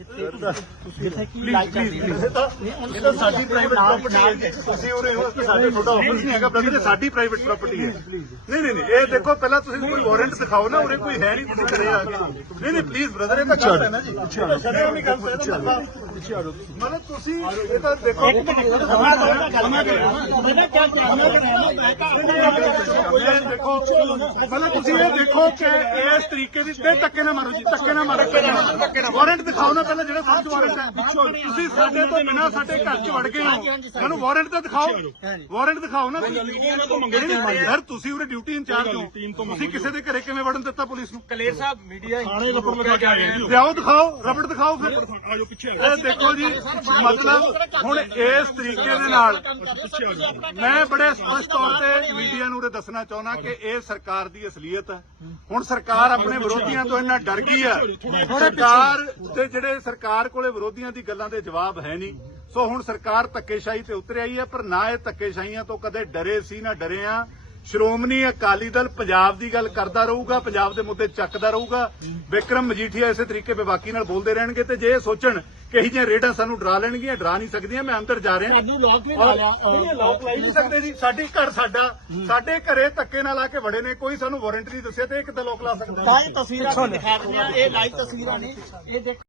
ਜਿੱਥੇ ਕੀ ਲਾਈਕ ਚੱਲਦੀ ਹੈ ਇਹ ਤਾਂ ਸਾਡੀ ਪ੍ਰਾਈਵੇਟ ਪ੍ਰਾਪਰਟੀ ਹੈ ਤੁਸੀਂ ਉਰੇ ਹੋ ਤੇ ਸਾਡੇ ਤੁਹਾਡਾ ਆਫਿਸ ਨਹੀਂ ਹੈਗਾ ਬ੍ਰਦਰ ਇਹ ਸਾਡੀ ਪ੍ਰਾਈਵੇਟ ਪ੍ਰਾਪਰਟੀ ਹੈ ਨਹੀਂ ਨਹੀਂ ਨਹੀਂ ਇਹ ਦੇਖੋ ਪਹਿਲਾਂ ਤੁਸੀਂ ਕੋਈ ਵਾਰੰਟ ਦਿਖਾਓ ਨਾ ਉਰੇ ਕੋਈ ਹੈ ਨਹੀਂ ਤੁਸੀਂ ਘਰੇ ਆ ਕੇ ਨਹੀਂ ਨਹੀਂ ਪਲੀਜ਼ ਬ੍ਰਦਰ ਇਹ ਤਾਂ ਗੱਲ ਹੈ ਨਾ ਜੀ ਸ਼ਰਮ ਨਹੀਂ ਗੱਲ ਸਕਦਾ ਮਤਲਬ ਤੁਸੀਂ ਇਹ ਤਾਂ ਦੇਖੋ ਇੱਕ ਮਿੰਟ ਸਮਾਂ ਦੋ ਤਾਂ ਗੱਲ ਮੈਂ ਬੇਟਾ ਕਿਆ ਇਹ ਦੇਖੋ ਮਤਲਬ ਤੁਸੀਂ ਇਹ ਦੇਖੋ ਕਿ ਇਸ ਤਰੀਕੇ ਦੀ ਤੇ ਧੱਕੇ ਨਾ ਮਾਰੋ ਜੀ ਧੱਕੇ ਨਾ ਮਾਰੋ ਵਾਰੰਟ ਦਿਖਾਓ ਨਾ ਪਹਿਲਾਂ ਜਿਹੜਾ ਫਰਜ਼ ਵਾਰੰਟ ਹੈ ਤੁਸੀਂ ਸਾਡੇ ਤੋਂ ਬਿਨਾ ਸਾਡੇ ਘਰ 'ਚ ਵੜ ਗਏ ਹੋ ਸਾਨੂੰ ਵਾਰੰਟ ਤਾਂ ਦਿਖਾਓ ਵਾਰੰਟ ਦਿਖਾਓ ਨਾ ਸਰ ਤੁਸੀਂ ਉਰੇ ਡਿਊਟੀ ਇੰਚਾਰਜ ਹੋ ਤੁਸੀਂ ਕਿਸੇ ਦੇ ਘਰੇ ਕਿਵੇਂ ਵੜਨ ਦਿੱਤਾ ਪੁਲਿਸ ਨੂੰ ਕਲੇਰ ਸਾਹਿਬ ਮੀਡੀਆ ਥਾਣੇ ਲੱਪੜ ਲਗਾ ਕੇ ਆ ਗਏ ਜੀ ਲਿਆਓ ਦਿਖਾਓ ਰਬੜ ਦਿਖਾਓ ਫਿਰ ਆਜੋ ਪਿੱਛੇ ਇਹ ਦੇਖੋ ਜੀ ਮਤਲਬ ਹੁਣ ਇਸ ਤਰੀਕੇ ਦੇ ਨਾਲ ਮੈਂ ਬੜੇ ਸਪਸ਼ਟ ਤੌਰ ਤੇ ਮੀਡੀਆ ਨੂੰ ਇਹ ਦੱਸਣਾ ਚਾਹੁੰਦਾ ਕਿ ਇਹ ਸਰਕਾਰ ਦੀ ਅਸਲੀਅਤ ਹੈ। ਹੁਣ ਸਰਕਾਰ ਆਪਣੇ ਵਿਰੋਧੀਆਂ ਤੋਂ ਇੰਨਾ ਡਰ ਗਈ ਹੈ। ਸਰਕਾਰ ਦੇ ਜਿਹੜੇ ਸਰਕਾਰ ਕੋਲੇ ਵਿਰੋਧੀਆਂ ਦੀ ਗੱਲਾਂ ਦੇ ਜਵਾਬ ਹੈ ਨਹੀਂ। ਸੋ ਹੁਣ ਸਰਕਾਰ ਧੱਕੇਸ਼ਾਹੀ ਤੇ ਉਤਰ ਆਈ ਹੈ ਪਰ ਨਾ ਇਹ ਧੱਕੇਸ਼ਾਹੀਆਂ ਤੋਂ ਕਦੇ ਡਰੇ ਸੀ ਨਾ ਡਰੇ ਆ। ਸ਼੍ਰੋਮਣੀ ਅਕਾਲੀ ਦਲ ਪੰਜਾਬ ਦੀ ਗੱਲ ਕਰਦਾ ਰਹੂਗਾ ਪੰਜਾਬ ਦੇ ਮੁੱਦੇ ਚੱਕਦਾ ਰਹੂਗਾ। ਵਿਕਰਮ ਮਜੀਠੀਆ ਇਸੇ ਤਰੀਕੇ ਬੇਬਾਕੀ ਨਾਲ ਬੋਲਦੇ ਰਹਿਣਗੇ ਤੇ ਜੇ ਇਹ ਸੋਚਣ ਕਿ ਇਹ ਜਿਹੀਆਂ ਰੇਡਾਂ ਸਾਨੂੰ ਡਰਾ ਲੈਣਗੀਆਂ ਡਰਾ ਨਹੀਂ ਸਕਦੀਆਂ ਮੈਂ ਅੰਦਰ ਜਾ ਰਿਹਾ। ਲੋਕ ਵੀ ਲਾ ਲਿਆ ਨਹੀਂ ਲੋਕ ਲਾਈ ਨਹੀਂ ਸਕਦੇ ਜੀ। ਸਾਡੀ ਘਰ ਸਾਡਾ ਸਾਡੇ ਘਰੇ ਧੱਕੇ ਨਾਲ ਆ ਕੇ ਵੜੇ ਨੇ ਕੋਈ ਸਾਨੂੰ ਵਾਰੰਟ ਨਹੀਂ ਦੱਸਿਆ ਤੇ ਇਹ ਕਿੱਦਾਂ ਲੋਕ ਲਾ ਸਕਦਾ। ਤਾਂ ਇਹ ਤਸਵੀਰਾਂ ਦਿਖਾ ਦਿੰਦੇ ਆ ਇਹ ਲਾਈਵ ਤਸਵੀਰਾਂ ਨੇ। ਇਹ ਦੇਖੋ